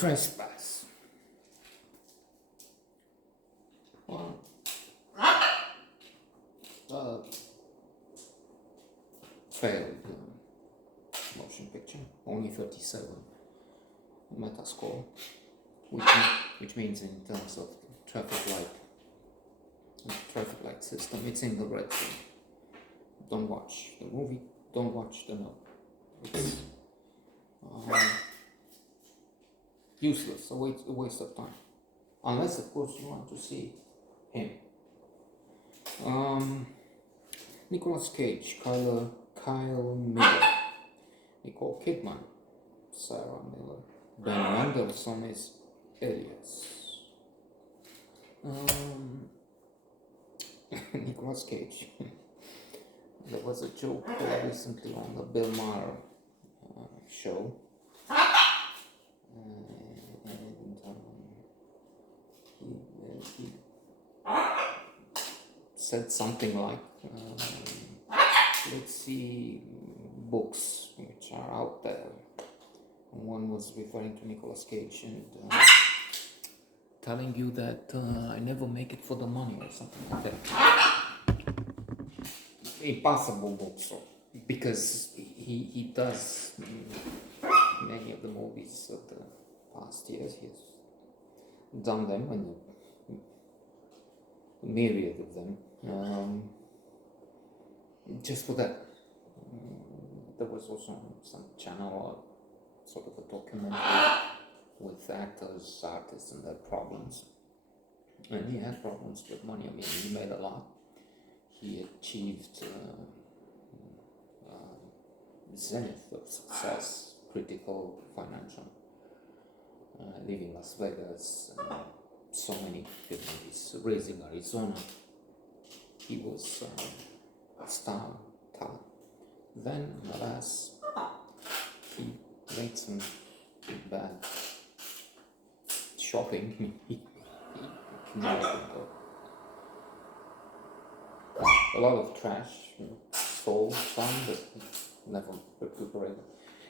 Trespass. Well, failed motion picture, only 37 Metascore, which means in terms of traffic light system, it's in the red zone. Don't watch the movie, don't watch the note. It's useless, a waste of time. Unless, of course, you want to see him. Nicolas Cage, Kyle Miller, Nicole Kidman, Sarah Miller, Ben Mendelsohn is Elias. Nicolas Cage. There was a joke recently on the Bill Maher show. He said something like, let's see books which are out there. And one was referring to Nicolas Cage and telling you that I never make it for the money or something like that. Impossible books, because he does many of the movies of the past years. He's done them, and a myriad of them. Just for that, there was also some channel, sort of a documentary with actors, artists, and their problems. And he had problems with money. I mean, he made a lot. He achieved zenith of success, critical, financial, living Las Vegas, so many good movies, Raising Arizona. He was a star talent. Then, alas, he made some bad shopping. He a lot of trash, stole some, but never recuperated.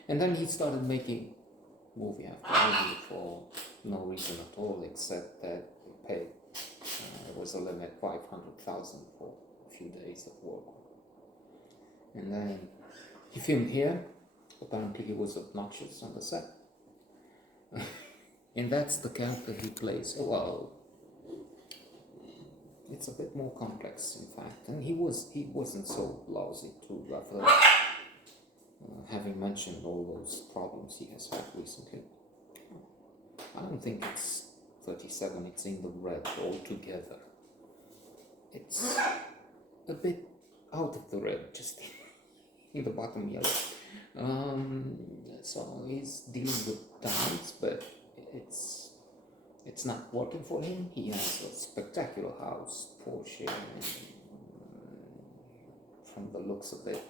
And then he started making movie after movie for no reason at all, except that he paid. There was a limit, 500,000 for a few days of work. And then he filmed here. Apparently he was obnoxious on the set. And that's the character he plays. Well, it's a bit more complex, in fact. And he wasn't so lousy too, after having mentioned all those problems he has had recently. I don't think it's 37, it's in the red altogether. It's a bit out of the red, just in the bottom yellow. So he's dealing with downs, but it's not working for him. He has a spectacular house, Porsche, and from the looks of it,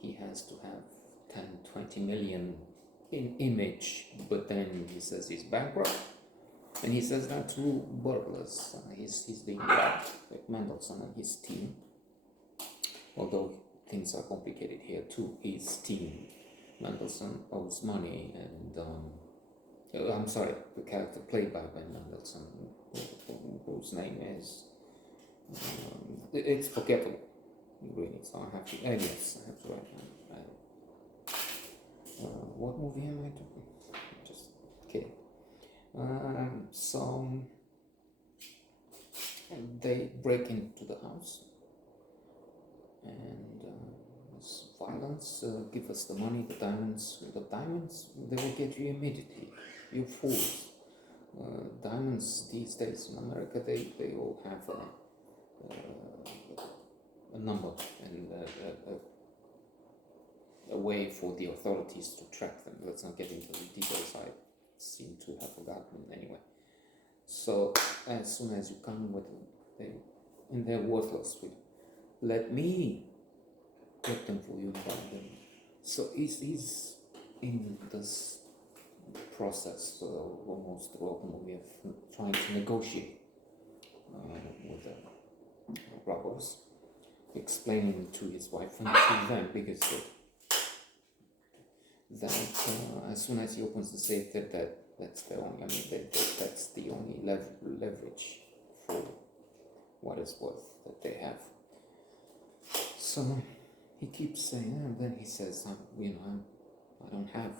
he has to have 10, 20 million in image, but then he says he's bankrupt, and he says that through burglars. He's being robbed, like Mendelsohn and his team. Although things are complicated here too. His team, Mendelsohn, owes money, and I'm sorry, the character played by Ben Mendelsohn, whose name is it's forgettable, really. So I have to. Yes, I have to write down. What movie am I talking? Just kidding. So they break into the house, and there's violence. Give us the money, the diamonds. The diamonds, they will get you immediately. You fools. Diamonds these days in America, they all have a number and a way for the authorities to track them. Let's not get into the details. I seem to have forgotten anyway. So as soon as you come with them, and they're worthless. Let me get them for you and buy them. So he's in this process almost throughout the movie of trying to negotiate with the robbers, explaining to his wife and to them, because that as soon as he opens the safe, that's the only. I mean, that's the only leverage for what is worth that they have. So he keeps saying, and then he says, I don't have.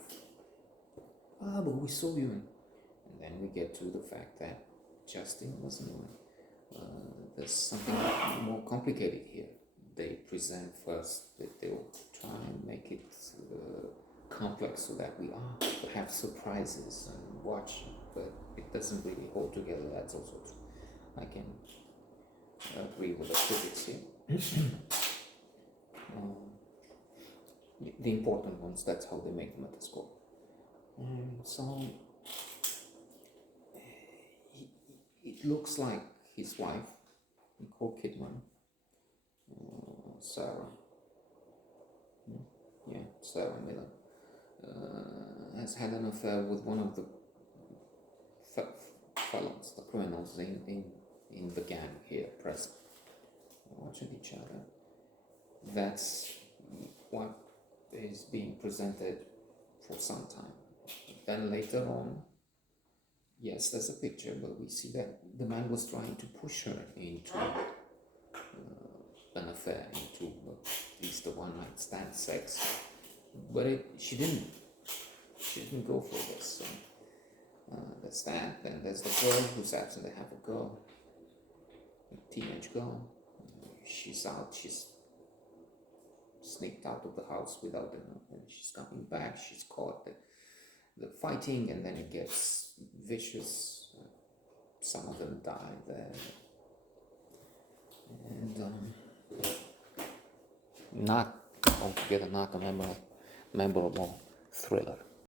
But we saw you. And then we get to the fact that Justin wasn't one. There's something more complicated here. They present first that they'll try and make it complex so that we have surprises and watch, but it doesn't really hold together. That's also true. I can agree with the critics here. The important ones, that's how they make them at the score. So it looks like his wife, Nicole Kidman, Sarah, Sarah Miller, has had an affair with one of the felons, the criminals in the gang here present, watching each other. That's what is being presented for some time. Then later on, yes, there's a picture, but we see that the man was trying to push her into an affair, into at least a one-night stand sex, but she didn't go for this. So there's that. Then there's the girl who's absent. They have a girl, a teenage girl. She's out. She's sneaked out of the house without them, and she's coming back. She's caught the fighting, and then it gets vicious. Some of them die there, and not altogether not a memorable thriller.